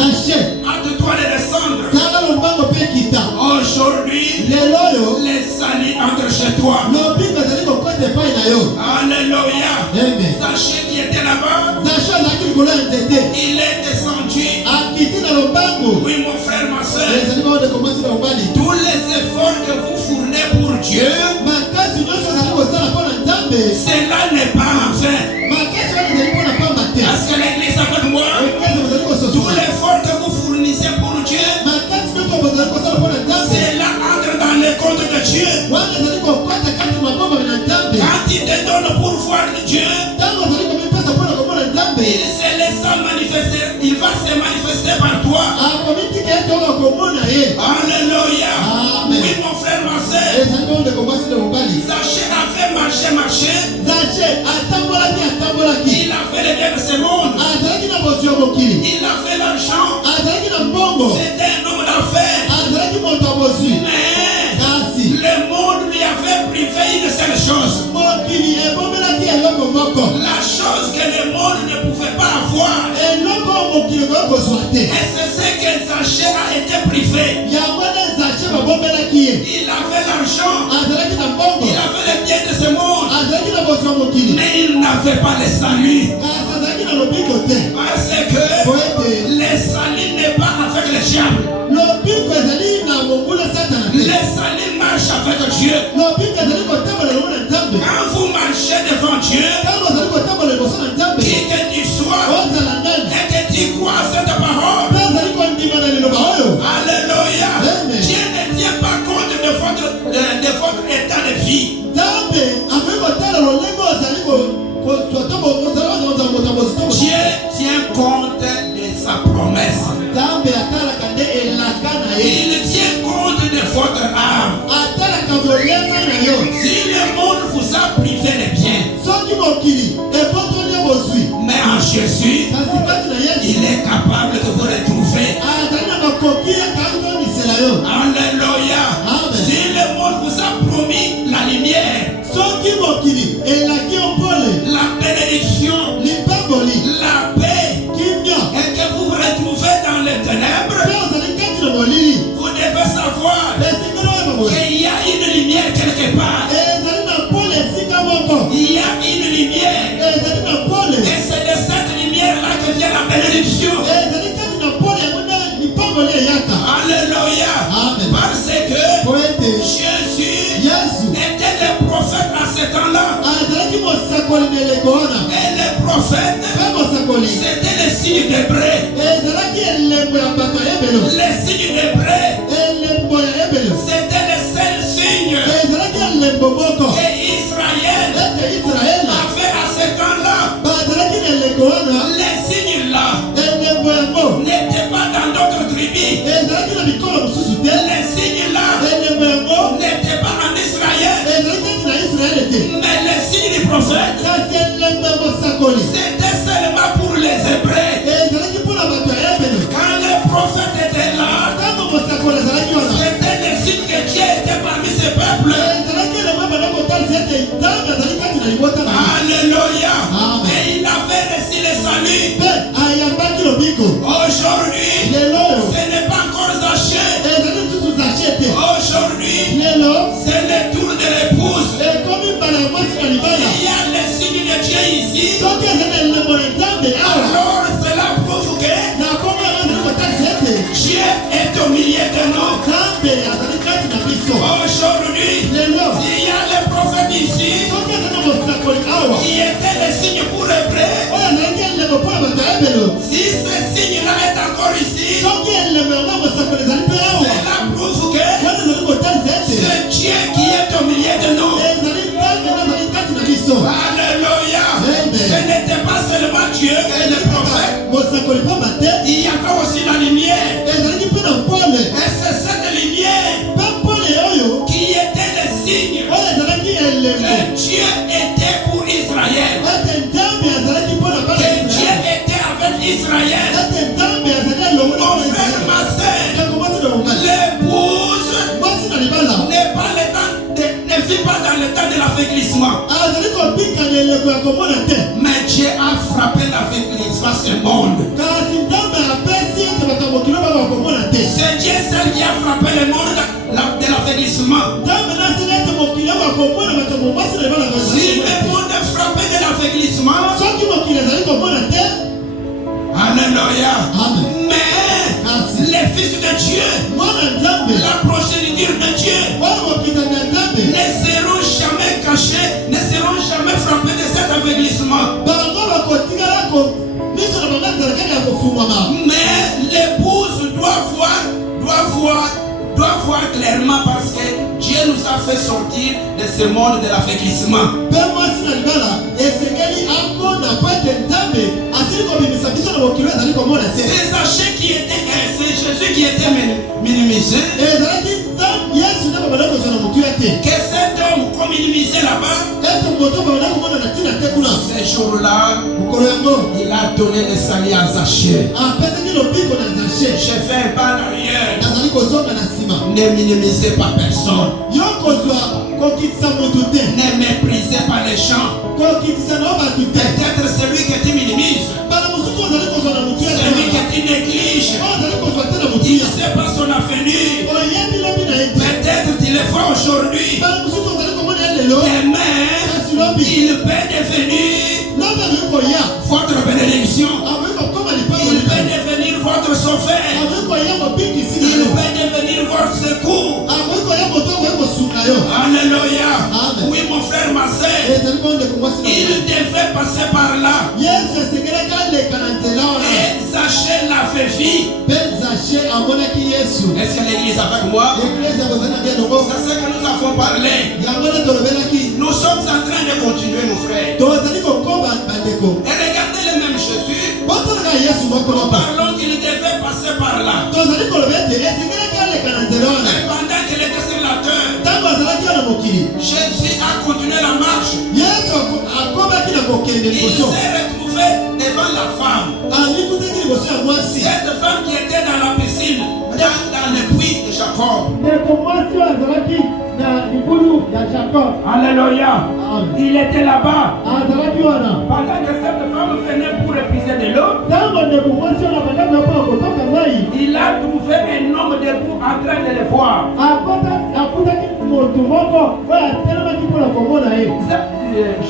Hâte-toi de descendre. Aujourd'hui, les salis entrent chez toi. Alléluia. Sachez qui était là-bas. Il est descendu. Oui, mon frère, ma soeur. Tous les efforts que vous fournez pour Dieu, cela n'est pas en vain. Est-ce que l'église est avec moi? Tout l'effort que vous fournissez pour Dieu, cela entre dans les comptes de Dieu. Quand il te donne pour voir Dieu, il se laisse manifester, il va se manifester par toi. Alléluia. Oui, mon frère, ma soeur. Zachée avait marché. Il a fait le bien de ce monde. Il a fait l'argent. C'était un homme d'affaires. Mais le monde lui avait privé une seule chose. La chose que le monde ne pouvait pas avoir. Et c'est ce que Zachée a été privé. Il avait l'argent. Il avait le bien de ce monde. Mais il n'avait pas le salut. Parce que le salut n'est pas avec le diable. Le salut marche avec Dieu. Quand vous marchez devant Dieu, qui que tu sois, et que tu crois cette parole, alléluia, Dieu ne tient pas compte de votre état de vie. Dieu tient compte de sa promesse. Il tient compte de votre âme. Si le monde vous a privé les biens, mais en Jésus, il est capable de vous retrouver. Alléluia. Si le monde vous a promis la lumière, la bénédiction, la paix, et que vous vous retrouvez dans les ténèbres, vous devez savoir qu'il y a une lumière quelque part. Il y a une lumière. Et c'est de cette lumière-là que vient la bénédiction. Alléluia. Parce que Jésus était le prophète à ce temps-là. Et les prophètes, c'était les signes d'Hébreu. Les signes d'Hébreu, c'était les seuls signes que Israël avait à ce temps-là. Les signes-là n'étaient pas dans d'autres tribus. Les signes-là n'étaient pas en Israël. Mais les signes du prophète, c'était seulement pour les Hébreux. frapper le monde de l'affaiblissement. Si le monde est frappé de l'affaiblissement, alléluia. Mais les fils de Dieu, la progéniture de Dieu, ne seront jamais cachés, ne seront jamais frappés de cet affaiblissement. Mais l'épouse doit voir clairement, parce que Dieu nous a fait sortir de ce monde de l'affaiblissement. C'est Zachée qui était, c'est Jésus qui était minimisé. Que cet homme qu'on minimisait là-bas, ce jour-là, il a donné le salut à Zachée. J'ai fait un pas en arrière. Ne minimisez pas personne. Ne méprisez pas les gens. Peut-être celui que tu minimises, celui que tu négliges, tu ne sais pas son avenir. Peut-être tu le vois aujourd'hui, demain il peut devenir votre bénédiction. Il peut devenir votre sauveur. Il peut devenir votre secours. Alléluia. Oui, mon frère, ma soeur, il devait passer par là. Et Zachée l'avait vu. Est-ce que l'église avec moi? C'est ce que nous avons parlé. Nous sommes en train de continuer, mon frère. Et regardez le même Jésus. Nous parlons qu'il devait passer par là. Et pendant qu'il était sur la terre, Jésus a continué la marche. Il s'est retrouvé devant la femme. Cette femme qui était dans la piscine, dans le puits de Jacob. Alléluia. Il était là-bas. Pendant que cette femme venait pour épuiser de l'eau, il a trouvé un homme debout en train de le voir.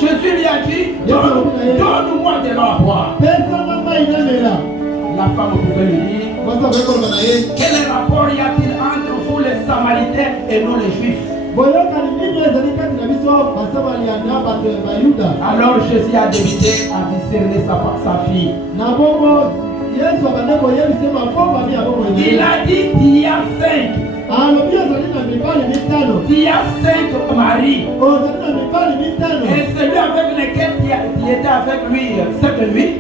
Jésus lui a dit, donne-moi de l'eau à boire. La femme pouvait lui dire, quel rapport y a-t-il entre vous les Samaritains et nous les Juifs? Alors Jésus a débuté à discerner sa fille. Il a dit, il y a 5. Il y a 5 maris. Et celui avec lequel il était avec lui cette nuit,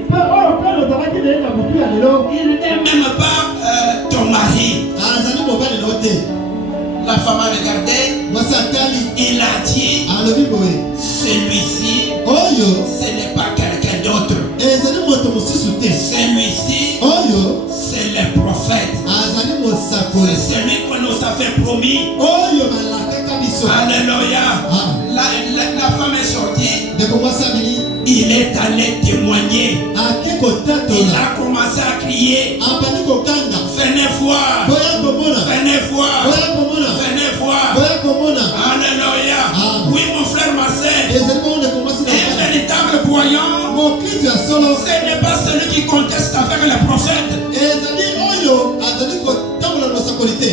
il n'est même pas ton mari. La femme a regardé. Il a dit, celui-ci, ce n'est pas quelqu'un d'autre. Celui-ci, c'est le prophète. C'est celui qu'on nous a fait promis. Alléluia. La femme est sortie. Il est allé témoigner. Il a commencé à crier. Venez voir. Venez voir. Venez voir. Alléluia. Oui, mon frère, ma soeur. Un véritable croyant, ce n'est pas celui qui conteste avec les prophètes.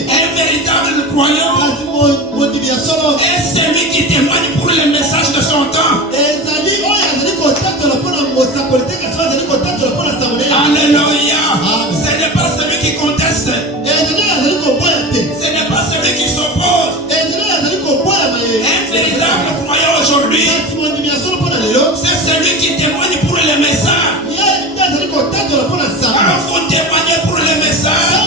Un véritable croyant est celui qui témoigne pour le message de son temps. Alléluia. Ce n'est pas celui qui conteste. Ce n'est pas celui qui s'oppose. Un véritable croyant aujourd'hui, c'est celui qui témoigne pour le message. Alors vous témoignez pour le message,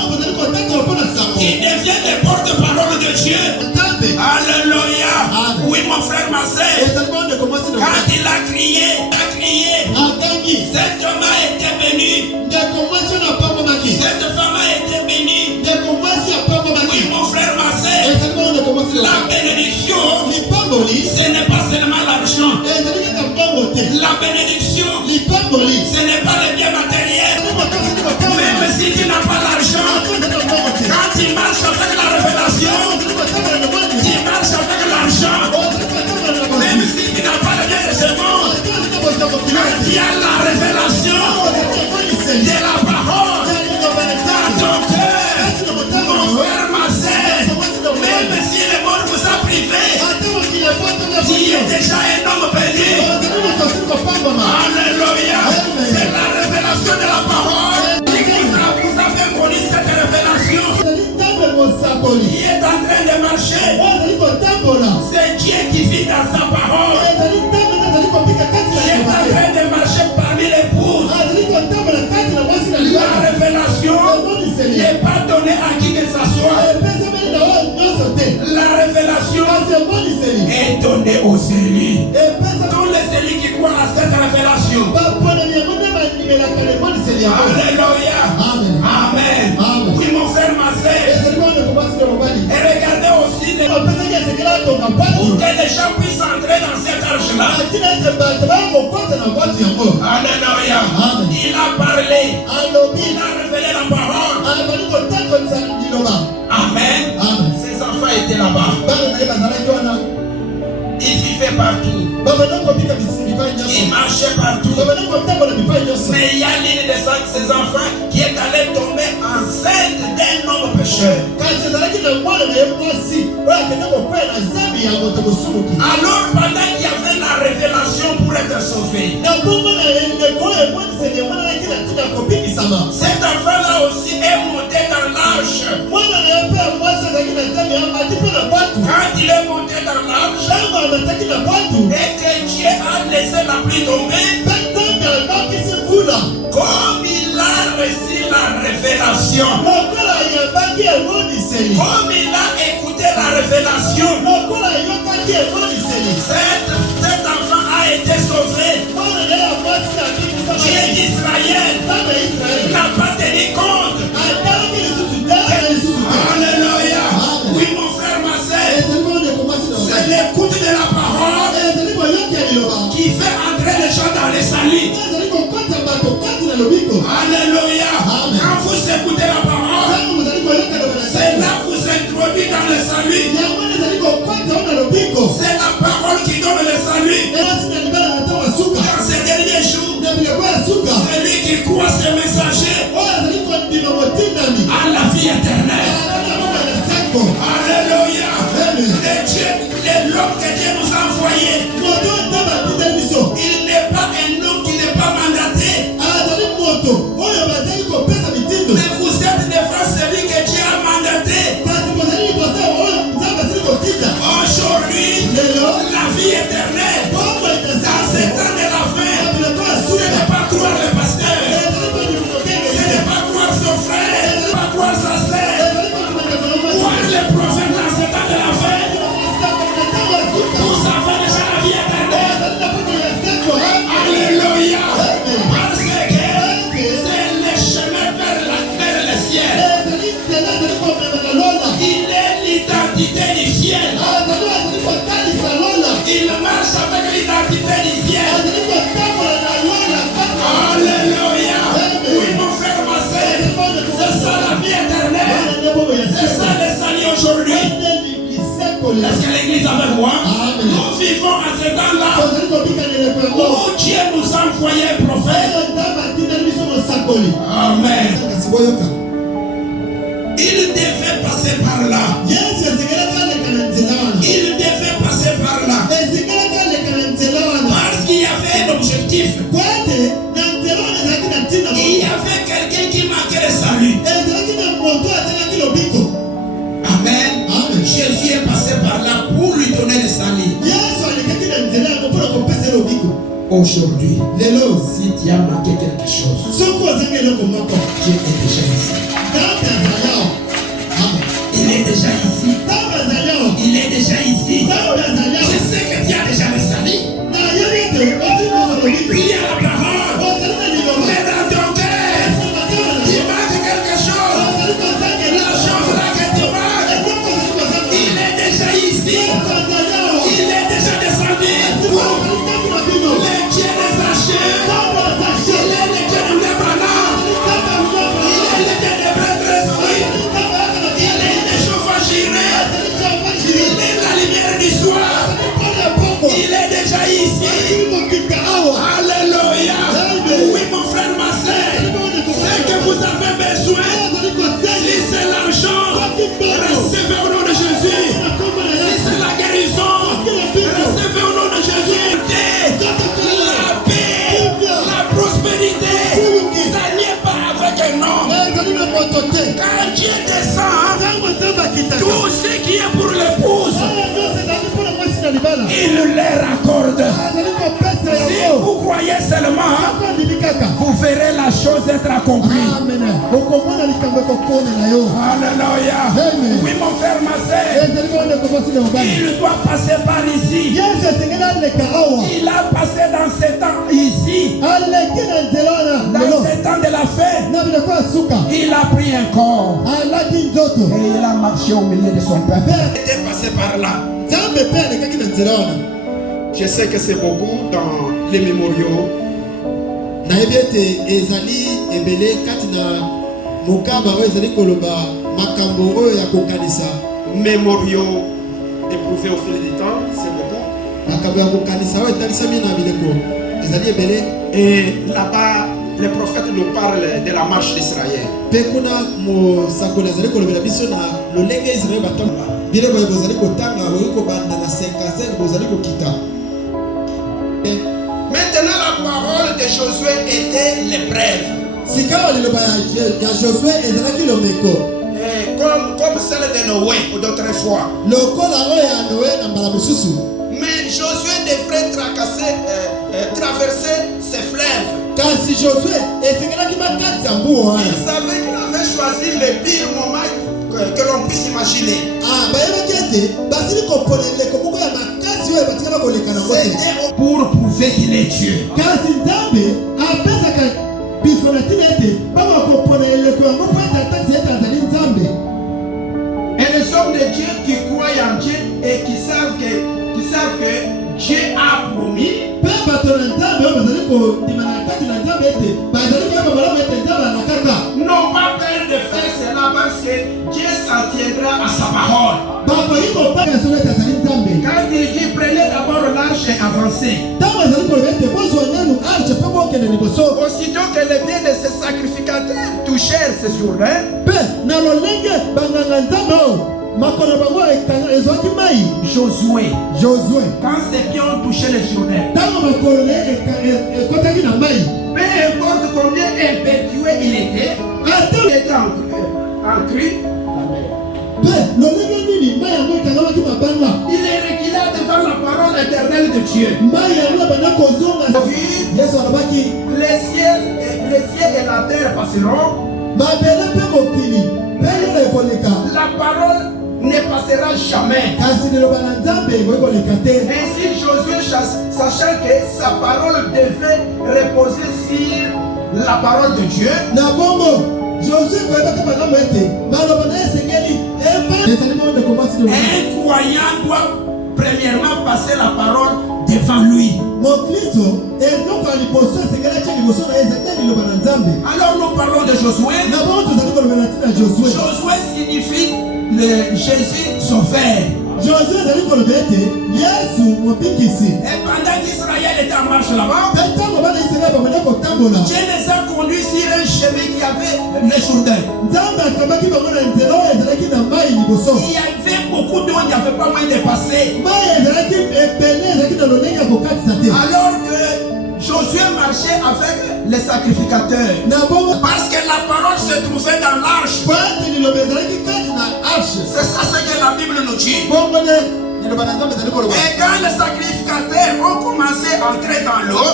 qui devient les porte-parole de Dieu. Alléluia. Oui, mon frère, ma soeur, Tu es déjà un homme béni. Alléluia. C'est la révélation de la parole. Vous avez connu cette révélation. Qui est en train de marcher. C'est Dieu qui vit dans sa parole. Qui est en train de marcher parmi les épouses. La révélation n'est pas donnée à qui que ce soit. La révélation est donnée aux élus. Tous les élus qui croient à cette révélation. Alléluia. Amen. Oui, mon frère, ma sœur. Et regardez aussi pour que les gens puissent entrer dans cette arche-là. Alléluia. Il a parlé. Il a révélé la parole. Amen. Ses enfants étaient là-bas. Il vivait partout. Il marchait partout. Mais il y a l'une de ses enfants qui est allée tomber enceinte d'un homme pécheur. Alors pendant qu'il y avait la révélation pour être sauvé, cet enfant-là aussi est monté dans l'arche. Quand il est monté dans l'arche, et que Dieu a laissé la pluie tomber, comme il a reçu la révélation, comme il a écouté la révélation, cet enfant a été sauvé. Dieu d'Israël n'a pas tenu compte. Alléluia. Oui, mon frère, ma soeur, c'est l'écoute de la parole qui fait entrer les gens dans les saluts. Alléluia. Quand vous écoutez la parole, c'est là que vous introduit dans le salut. C'est la parole qui donne le salut. Dans ces derniers jours, celui qui croit ces messagers a la vie éternelle. Alléluia. L'homme que Dieu nous a envoyé, il n'est pas un homme qui n'est pas mandaté. Mais vous êtes des fois celui que Dieu a mandaté. Aujourd'hui, la vie éternelle, dans ce temps de la fin, ce n'est pas croire le pasteur, ce n'est pas croire son frère, ce n'est pas croire sa sœur, croire les prophètes dans ce temps de la fin. Vous avez déjà la vie éternelle. Alléluia. Parce que c'est le chemin vers le ciel. Il est l'identité du ciel. Il marche avec l'identité du ciel. Alléluia. Oui, mon frère, ma soeur, c'est ça la vie éternelle. C'est ça le salut aujourd'hui. Est-ce que l'église avec moi? Nous vivons à ce temps-là où Dieu nous a envoyé un prophète. Amen. Il devait passer par là. Il devait passer par là. Parce qu'il y avait un objectif. Il y avait quelqu'un qui manquait le salut. Amen. Jésus est passé par là pour lui donner le salut. Aujourd'hui, si tu as manqué quelque chose, Dieu est déjà ici. Il est déjà ici. Il est déjà ici. Je sais que tu as déjà le salut. Il y a la parole. Mais dans ton cœur, tu manques quelque chose. La chose là que tu manques, il est déjà ici. Il est déjà descendu. Le Dieu des achats. Il est le Dieu de l'Abraham. Il est le Quand Dieu descend, tout ce qui est pour l'épouse, il leur accorde. Si vous croyez seulement, vous verrez la chose être accomplie. Alléluia. Oui, mon frère, ma sœur, il doit passer par ici. Il a passé dans ce temps ici. Dans ce temps de la fête, il a pris un corps et il a marché au milieu de son peuple. Il était passé par là. Je sais que c'est beaucoup dans les mémoriaux. Mémoriaux éprouvés au fil du temps, c'est beaucoup. Et là-bas, le prophète nous parle de la marche d'Israël. Maintenant, la parole de Josué était l'épreuve. Comme celle de Noé ou d'autres fois. Mais Josué devrait traverser ces fleuves. Il savait qu'il avait choisi le pire moment que l'on puisse imaginer. C'était pour prouver qu'il est Dieu. Et les hommes de Dieu qui croient en Dieu et qui savent que Dieu a promis, n'ont pas peur de faire cela parce que Dieu s'en tiendra à sa parole. Quand il dit prenez d'abord l'arche et avancez. Aussitôt que les biens de ces sacrificateurs touchèrent ces jours-là, Josué, quand ces pieds ont touché les journées, peu importe combien impétueux il était en cru, il est reculé devant la parole éternelle de Dieu. Les cieux et la terre passeront. La parole ne passera jamais. Ainsi Josué, sachant que sa parole devait reposer sur la parole de Dieu, un croyant doit premièrement passer la parole devant lui. Alors nous parlons de Josué. Josué signifie le Jésus sauveur. Et pendant qu'Israël était en marche là-bas, Dieu les a conduits sur un chemin qui avait le Jourdain. Il y avait beaucoup d'eau, il n'y avait pas moyen de passer. Alors que Josué marchait avec les sacrificateurs. Parce que la parole se trouvait dans l'arche. C'est ça ce que la Bible nous dit. Et quand les sacrificateurs ont commencé à entrer dans l'eau,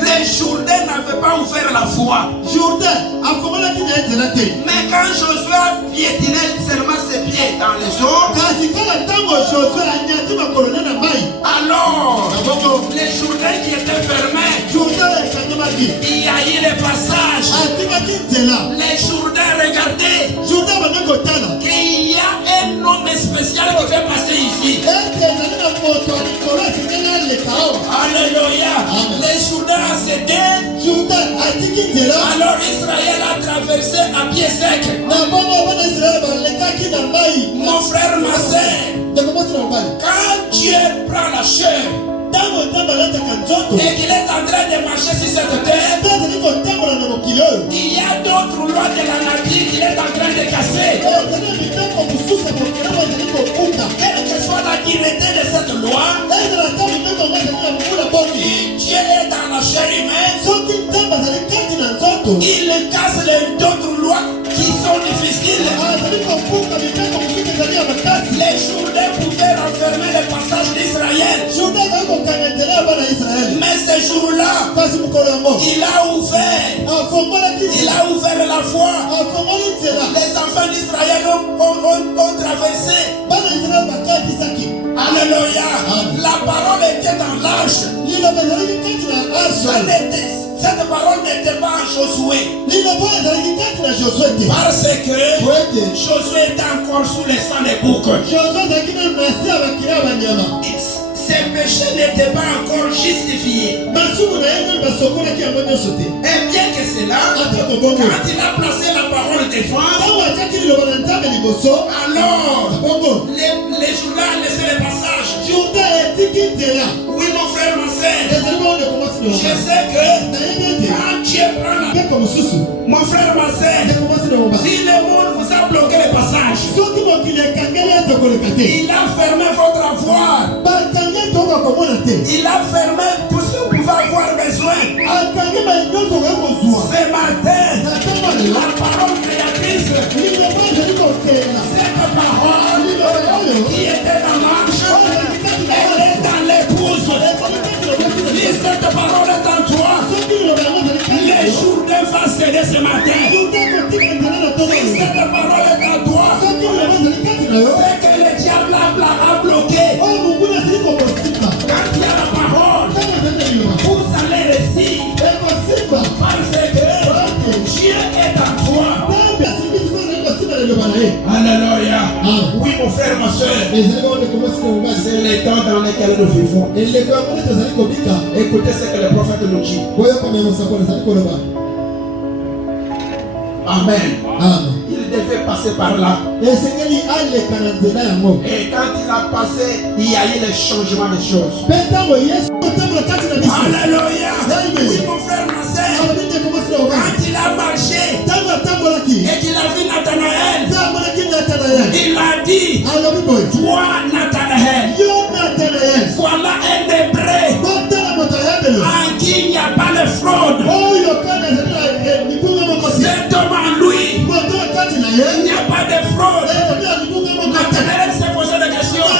les Jourdains n'avaient pas ouvert la voie. Mais quand Josué a piétiné seulement ses pieds dans les eaux, alors les Jourdains qui étaient fermés, il y a eu le passage. Les Jourdains regardaient qu'il y a un homme spécial qui fait passer ici. Alléluia. Les Jourdains a cédé. Alors Israël a traversé à pied sec. Mon frère, ma soeur, quand Dieu prend la chair et qu'il est en train de marcher sur cette terre, il y a d'autres lois de la nature qu'il est en train de casser. Quelle que soit la dureté de cette loi, Dieu est dans la chair humaine. Il il casse les d'autres lois qui sont difficiles. Les Jourdains pouvaient renfermer les passages d'Israël. Mais ce jour-là, il a ouvert la foi. Les enfants d'Israël ont traversé. Alléluia. La parole était dans l'arche. Cette parole n'était pas en Josué. Parce que Josué était encore sous le sang des boucs. Ses péchés n'étaient pas encore justifiés. Et bien que cela, quand il a placé la parole devant, alors les jours-là ont laissé le passage. Oui, mon frère, ma soeur, je sais que quand Dieu prend la paix comme sous, mon frère, ma soeur, si le monde vous a bloqué le passage, il a fermé votre avoir. Il a fermé tout ce que vous pouvez avoir besoin. Ce matin, la parole créatrice, cette parole qui était dans l'arche, elle est dans l'épouse. Si cette parole est en toi, les jours va céder ce matin. Si cette parole est en toi, c'est que le diable a bloqué. Quand il y a la parole, vous allez réussir. Parce que Dieu est en toi. Alléluia. Oui, mon frère, ma soeur. C'est les temps dans lesquels nous vivons. Écoutez ce que le prophète nous dit. Amen. Il devait passer par là. Et quand il a passé, il y a eu le changement des choses. Alléluia. Oui, mon frère, ma soeur. Quand il a marché et qu'il a vu Nathanaël, il a dit, toi Nathanaël, voilà un hébreu en qui il n'y a pas de fraude. Cet homme en lui, il n'y a pas de fraude. Nathanaël s'est posé des questions.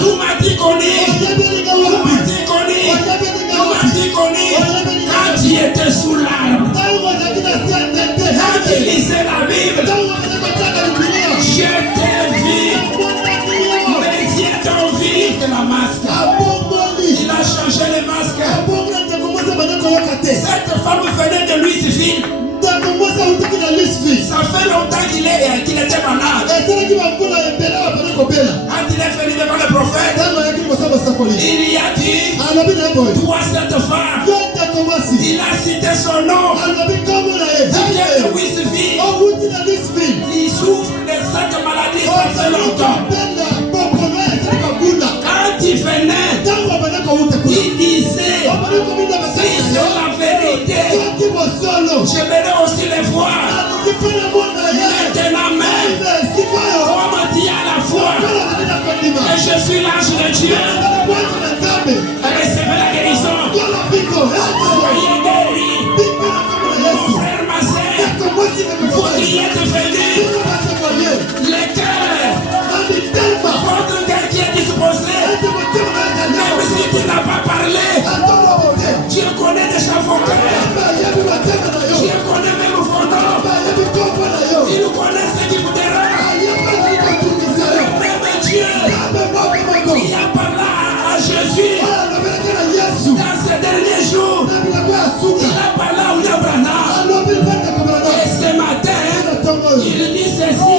Tout m'a dit quand il était sous l'arbre, quand il lisait la Bible, je t'ai vu, mes yeux t'ont vu de la masque. Il a changé le masque. Cette femme venait de Louisville. Ça fait longtemps qu'il était malade. Quand il est venu devant le prophète, il lui a dit, toi cette femme, il a cité son nom. Il vient de Louisville. Il souffre de cette maladie, ça fait longtemps. Quand il venait, il disait, si c'est la vérité, j'aimerais aussi les voir. Maintenant même, comme dit à la foi, et je suis l'ange de Dieu. Recevez la guérison. Soyez guéris. Mon frère, ma soeur, vous qui êtes venus, les cœurs, votre cœur qui est disposé, même si tu n'as pas parlé, Dieu connaît déjà vos cœurs. Dieu connaît même vos noms. Il connaît ce qui vous dérange. Même Dieu qui a parlé à Jésus dans ces derniers jours, il a parlé à William Branham. Et ce matin, il dit ceci,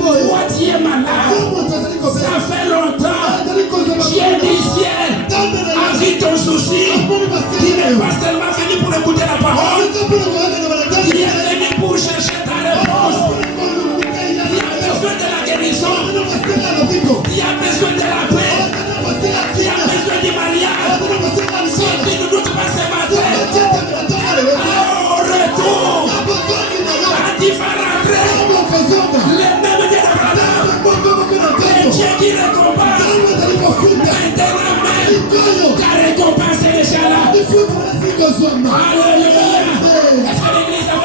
toi tu es malade, ça fait longtemps, Dieu du ciel a vu ton souci, tu n'es pas seulement venu pour écouter la parole, tu es venu pour chercher ta réponse. Tu as besoin de la guérison, tu as besoin de la paix, tu as besoin du mariage. Si tu ne doutes pas ce matin, au retour, quand tu vas rentrer, les mêmes Dieu d'Abraham, les Dieu qui récompense, maintenant même, ta récompense est déjà là. Alléluia. Est-ce que l'église a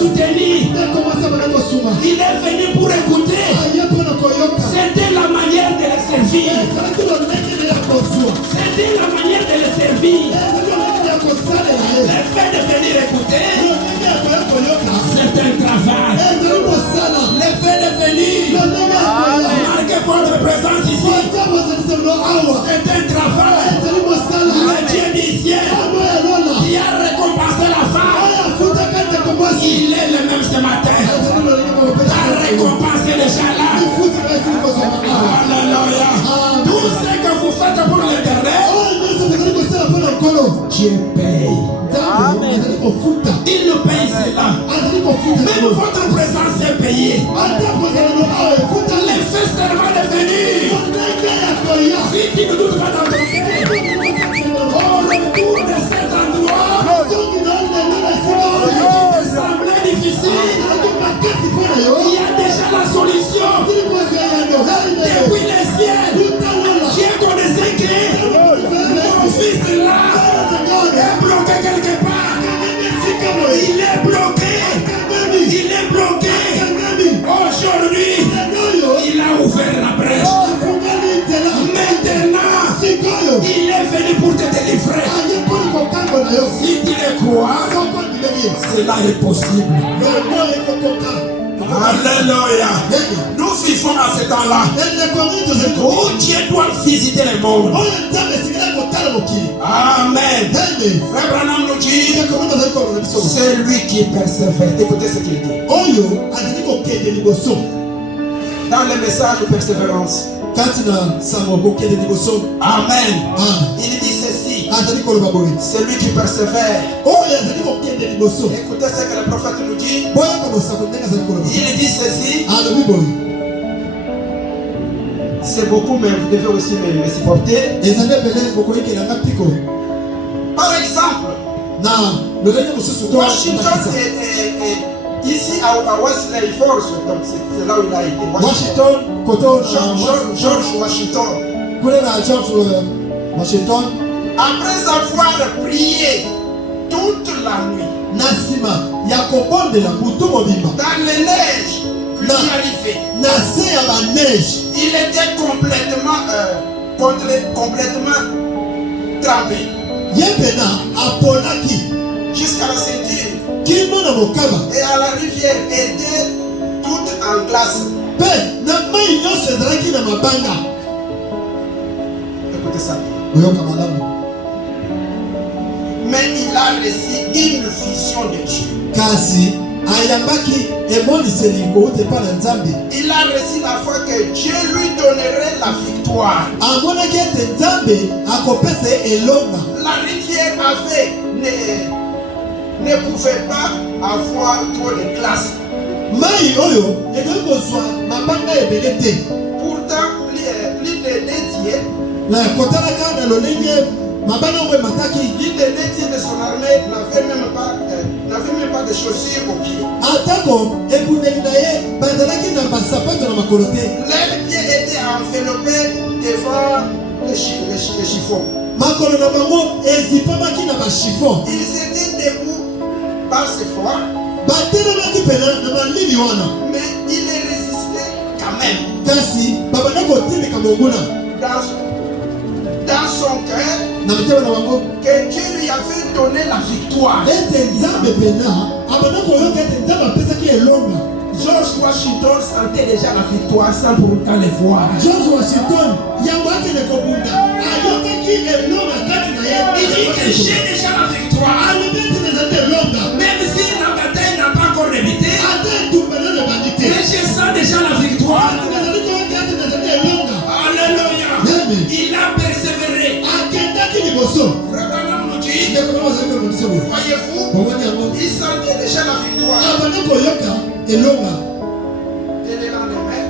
soutenir. Il est venu pour écouter. C'était la manière de le servir. C'était la manière de le servir. Le fait de venir écouter, c'est un travail. Le fait de venir marquer votre présence ici, c'est un travail. Le Dieu du ciel qui a récompensé la femme, il est le même ce matin. Il a récompensé les gens là. Alléluia. Tout ce que vous faites pour l'éternel, Dieu paye. Il nous paye cela. Même votre présence est payée. Les faits serment de venir. Si tu ne doutes pas dans ton cœur, au retour de cet endroit, qui te semblait difficile, il y a déjà la solution. Depuis les ciels, Dieu connaissait que mon fils là est bloqué quelque part. Il est bloqué. Il est bloqué. Aujourd'hui, il a ouvert la brèche. Maintenant, il est venu pour te délivrer. Si tu le crois, cela est possible. Alléluia. Nous vivons à ce temps-là où Dieu doit visiter le monde. Amen. Frère Branham nous dit, c'est lui qui persévère. Écoutez ce qu'il dit. Dans les messages de persévérance. Amen. Il dit ceci. C'est lui qui persévère. Écoutez ce que le prophète nous dit. Il dit ceci. C'est beaucoup, mais vous devez aussi me supporter. Par exemple, Washington est ici à Wesley Force, donc c'est là où il a été. George Washington. Après avoir prié toute la nuit, dans les neiges, il était complètement trempé. Jusqu'à la ceinture. Et à la rivière était toute en glace. Écoutez ça. Mais il a reçu une vision de Dieu. Il a reçu la foi que Dieu lui donnerait la victoire. La rivière ne pouvait pas avoir trop de glace. Pourtant, l'île de Nétier, l'île de son armée n'avait même pas de chaussures aux pieds. Leurs pieds étaient enveloppés devant les chiffons. Ils étaient debout par ce froid, mais il résistait quand même. Dans son cœur, que Dieu lui avait donné la victoire. George Washington sentait déjà la victoire sans pour autant le voir. George Washington, il dit que j'ai déjà la victoire. Même si la bataille n'a pas encore débuté, mais je sens déjà la victoire. Alléluia. Il a persévéré. Voyez-vous, il sentait déjà la victoire. Et le lendemain,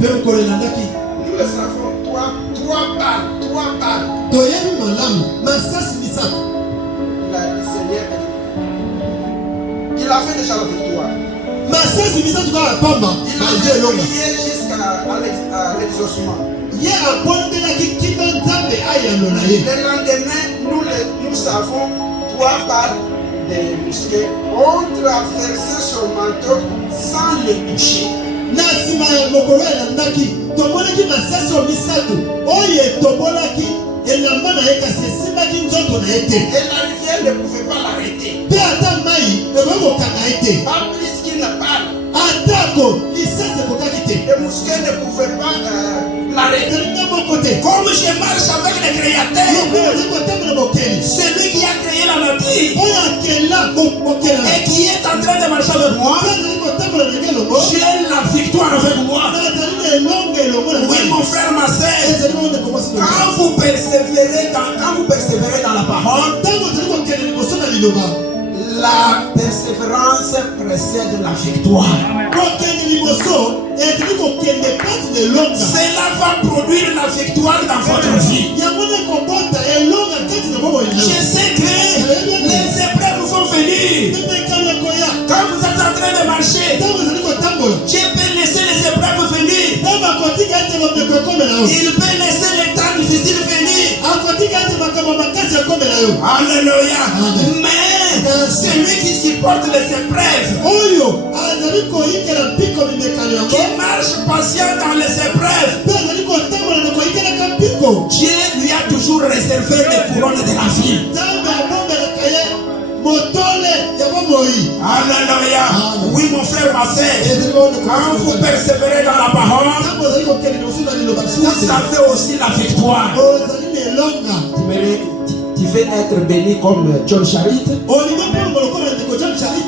nous le savons, trois balles. Le Seigneur, il a fait déjà la victoire. Il a prié jusqu'à l'exaucement. Le lendemain, nous savons 3 balles des mousquets ont traversé son manteau sans le toucher. Nasima ya mokolo elandaki tomonaki masasi misato oyo etobolaki elamba na ye kasi esimbaki nzoto na ye te. Et la rivière ne pouvait pas l'arrêter. Mpe ata mai ekoki kokanga ye te. Pas plus qu'il ne parle. Atako lisasi ekokaki te. Les mousquets ne pouvaient pas l'arrêter. elinga moko te. Comme je marche avec le Créateur, lokola kotambola mokeli celui qui a créé la nature oyo akela mokela et qui est en train de marcher avec moi, azali kotambola ndenge elongo j'ai la victoire avec moi. nazali na elongo elongo na Oui, ngai. mon frère, ma sœur, ezali bongo ndeko mwasi na ngai. quand vous persévérez dans la parole, ntango ozali kokende liboso na liloba la persévérance précède la victoire. kokende liboso ezali kokende pati na elonga Cela va produire la victoire dans votre vie. yango nde kobota elonga kati na bobo Je sais que les épreuves vont venir. mimekano ekoya Quand vous êtes en train de marcher, ntango ozali kotambola Dieu peut laisser les épreuves venir. ntango akotika ete lobeko ekomela yo Il peut laisser les temps difficiles venir. akotika ete makambo makasi ekomela yo Alléluia. Amen. Mais celui qui supporte les épreuves, oyo azali koyikela mpiko mimekano yango qui marche patient dans les épreuves, mpe azali kotambola na koyikelaka mpiko Dieu lui a toujours réservé les couronnes de la vie. nzambe abombelaka ye motole ya bomoi. Alléluia. Amen. Oui, mon frère, ma sœur, ezali bongo quand vous persévérez dans la parole, ntango ozali kokende liboso na liloba vous avez aussi la victoire. ozali na elonga Tu veux être béni comme John Charit? olingi mpongo lokola ndeko John Charit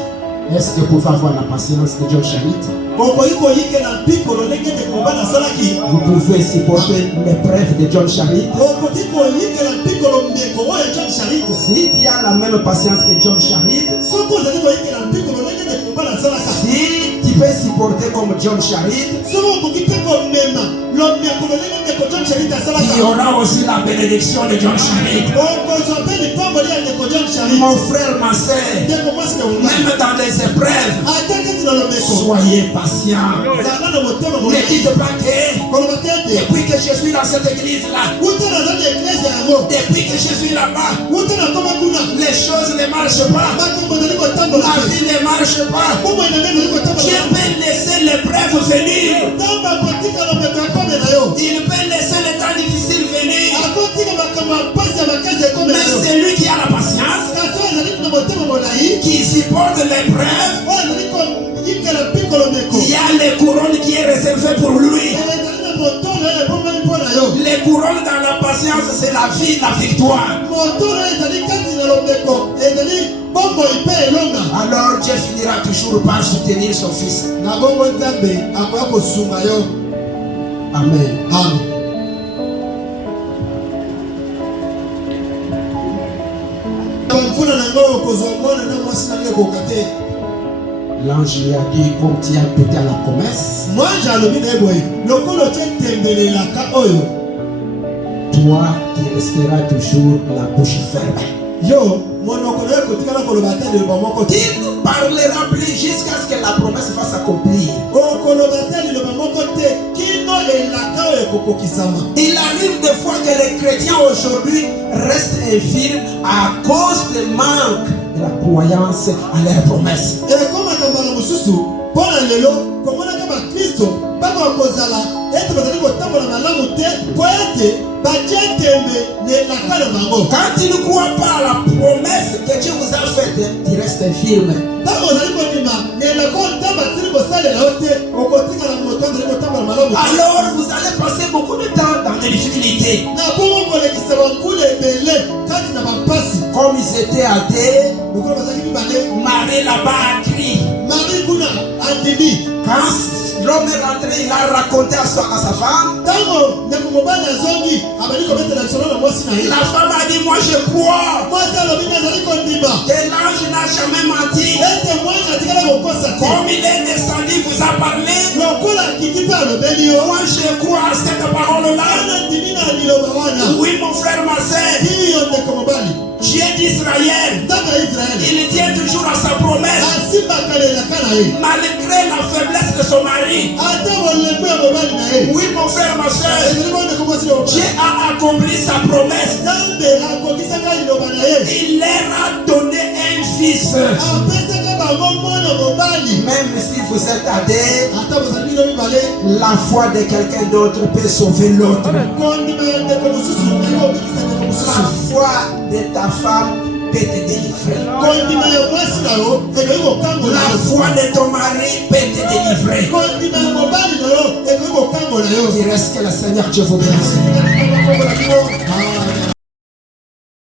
Est-ce que vous pouvez avoir la patience de John Charit? okoki koyikela mpikolo ndenge ndeko mobali asalaki Vous pouvez supporter l'épreuve de John Charit. okoki koyikela mpikolo ndeko oyo John Charit Si tu as la même patience que John Charit, soki ozali koyikela mpikolo ndenge ndeko mobali asalaka si tu peux supporter comme John Charit, soki okoki mpe komema lomekolo ndenge ndeko John Charit il y asalaka aura aussi la bénédiction de John Charit. okozwa mpe lipamboli ya ndeko John Charit Mon frère, ma sœur, ndeko mwasi na mobali même dans les épreuves, ata kati na lomeko soyez patient. zala na motema Ne molai dites pas que koloba te ete depuis que je suis dans cette église-là, uta naza na eglise yango depuis que je suis là-bas, uta nakoma kuna les choses ne marchent pas. makambo ezali kotambola La te vie ne marche pas. bomoi na ngai ezali Dieu kotambola peut laisser l'épreuve venir. ntango akotika lomeko ekomela yo Il peut laisser les temps difficiles venir. akotika makambo ya mpasi ya makasi ekomela Mais yo celui qui a la patience, kasi oyo ezali na motema molai qui supporte l'épreuve, oyo ezali koyikela mpiko lomeko il y a les couronnes qui est réservées pour lui. ezali na motolo oyo ebomai mpo na yo Les couronnes dans la patience, c'est la vie, la victoire. motolo oyo ezali kati na lomeko ezali bomoi mpe elonga Alors Dieu finira toujours par soutenir son fils. na bongo nzambe akoya kosunga yo Amen. amen mfuna na ngo okozwa mwana na mwasi na ngai ekoka te L'ange lui a dit, comme tu as pété à la promesse, mwanje alobi na ye boye lokolo totembelelaka oyo toi, tu resteras toujours la bouche ferme. yo monoko na yo ekotikala koloba ata liloba moko te Il ne parlera plus jusqu'à ce que la promesse va s'accomplir. okoloba ata liloba moko te kino elaka oyo ekokokisama Il arrive des fois que les chrétiens aujourd'hui restent infirmes à cause du manque de la croyance à leurs promesses. ekomaka mbala mosusu mpo na lelo komonaka bakristo mpaka kozala ete bazali kotambola malamu te mpo ete batie tembe na elaka na bango Quand tu ne crois pas à la promesse que Dieu vous a faite, tu restes infirme. ntango ozali kondima na elaka oyo ntango atili kosalela yo te okotikala moto azali kotambola malamu te Alors vous allez passer beaucoup de temps dans des difficultés. na bongo kolekisa bangulu ebele kati na bampasi Comme ils étaient à deux, lokolo bazalaki mibale Marie là-bas a crié. mari kuna andimi Quand l'homme est rentré, il a raconté à sa femme. ntango ndeko mobali azongi abali kobetela lisolo na mwasi na ye La femme a dit, moi je crois mwasi alobi nde azali kondima que l'ange n'a jamais menti. ete mwasi atikala kokosa te Comme il est descendu, il vous a parlé. lokola akiti mpe alobeli yo Moi je crois à cette parole-là. wana ndimi na liloba wana Oui, mon frère, ma sœur, iyo ndeko mobali Dieu d'Israël, nzambe ya israele il tient toujours à sa promesse. asimbaka na elaka na ye Malgré la faiblesse de son mari. ata bolembo ya mobali na ye Oui, mon frère, ma soeur, ezali bongo ndeko mwasi na Dieu mobali a accompli sa promesse. nzambe akokisaka liloba na ye Il leur a donné un fils. Même si vous êtes à deux, la foi de quelqu'un d'autre peut sauver l'autre. La foi de ta femme peut te délivrer. La foi de ton mari peut te délivrer. Il reste que le Seigneur Dieu vous bénisse.